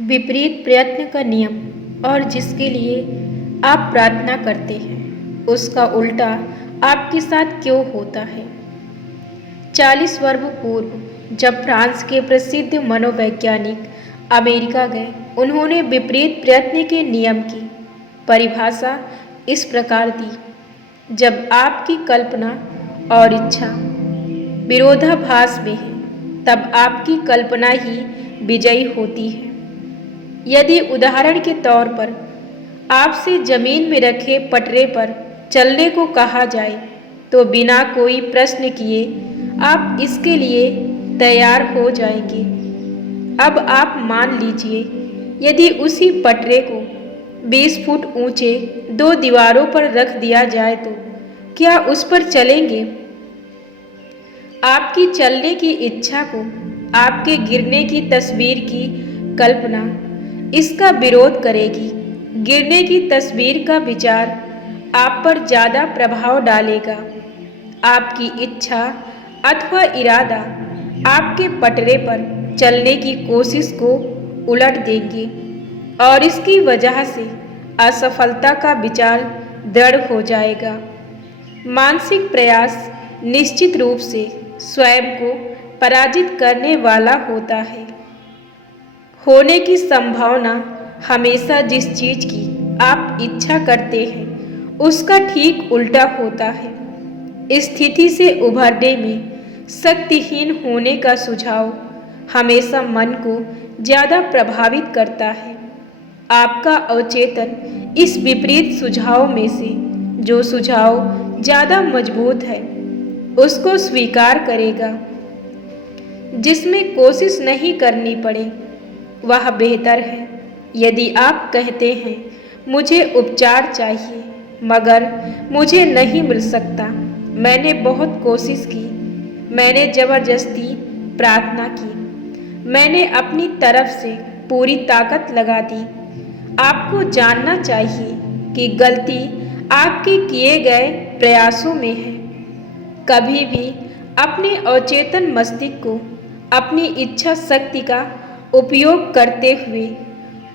विपरीत प्रयत्न का नियम और जिसके लिए आप प्रार्थना करते हैं उसका उल्टा आपके साथ क्यों होता है। 40 वर्ष पूर्व जब फ्रांस के प्रसिद्ध मनोवैज्ञानिक अमेरिका गए, उन्होंने विपरीत प्रयत्न के नियम की परिभाषा इस प्रकार दी। जब आपकी कल्पना और इच्छा विरोधाभास में है, तब आपकी कल्पना ही विजयी होती है। यदि उदाहरण के तौर पर आपसे जमीन में रखे पटरे पर चलने को कहा जाए, तो बिना कोई प्रश्न किए आप इसके लिए तैयार हो जाएंगे। अब आप मान लीजिए, यदि उसी पटरे को 20 फुट ऊंचे 2 दीवारों पर रख दिया जाए तो क्या उस पर चलेंगे? आपकी चलने की इच्छा को आपके गिरने की तस्वीर की कल्पना इसका विरोध करेगी। गिरने की तस्वीर का विचार आप पर ज़्यादा प्रभाव डालेगा। आपकी इच्छा अथवा इरादा आपके पटरे पर चलने की कोशिश को उलट देंगे और इसकी वजह से असफलता का विचार दृढ़ हो जाएगा। मानसिक प्रयास निश्चित रूप से स्वयं को पराजित करने वाला होता है। होने की संभावना हमेशा जिस चीज की आप इच्छा करते हैं उसका ठीक उल्टा होता है। स्थिति से उभरने में शक्तिहीन होने का सुझाव हमेशा मन को ज़्यादा प्रभावित करता है। आपका अवचेतन इस विपरीत सुझाव में से जो सुझाव ज़्यादा मजबूत है उसको स्वीकार करेगा। जिसमें कोशिश नहीं करनी पड़े वह बेहतर है। यदि आप कहते हैं मुझे उपचार चाहिए मगर मुझे नहीं मिल सकता, मैंने बहुत कोशिश की, मैंने ज़बरदस्ती प्रार्थना की, मैंने अपनी तरफ से पूरी ताकत लगा दी। आपको जानना चाहिए कि गलती आपके किए गए प्रयासों में है। कभी भी अपने अवचेतन मस्तिष्क को अपनी इच्छा शक्ति का उपयोग करते हुए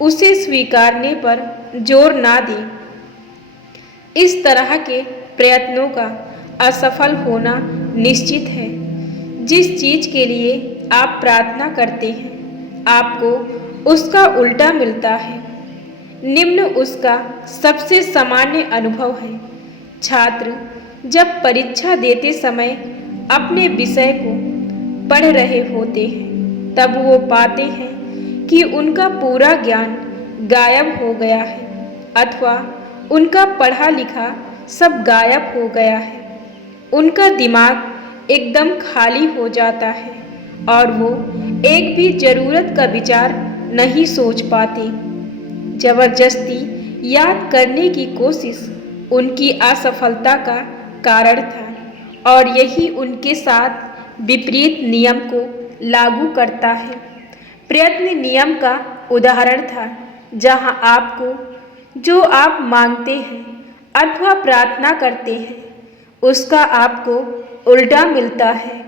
उसे स्वीकारने पर जोर ना दें। इस तरह के प्रयत्नों का असफल होना निश्चित है। जिस चीज के लिए आप प्रार्थना करते हैं आपको उसका उल्टा मिलता है। निम्न उसका सबसे सामान्य अनुभव है। छात्र जब परीक्षा देते समय अपने विषय को पढ़ रहे होते हैं तब वो पाते हैं कि उनका पूरा ज्ञान गायब हो गया है अथवा उनका पढ़ा लिखा सब गायब हो गया है। उनका दिमाग एकदम खाली हो जाता है और वो एक भी जरूरत का विचार नहीं सोच पाते। जबरदस्ती याद करने की कोशिश उनकी असफलता का कारण था और यही उनके साथ विपरीत नियम को लागू करता है। प्रयत्न नियम का उदाहरण था जहां आपको जो आप मांगते हैं अथवा प्रार्थना करते हैं उसका आपको उल्टा मिलता है।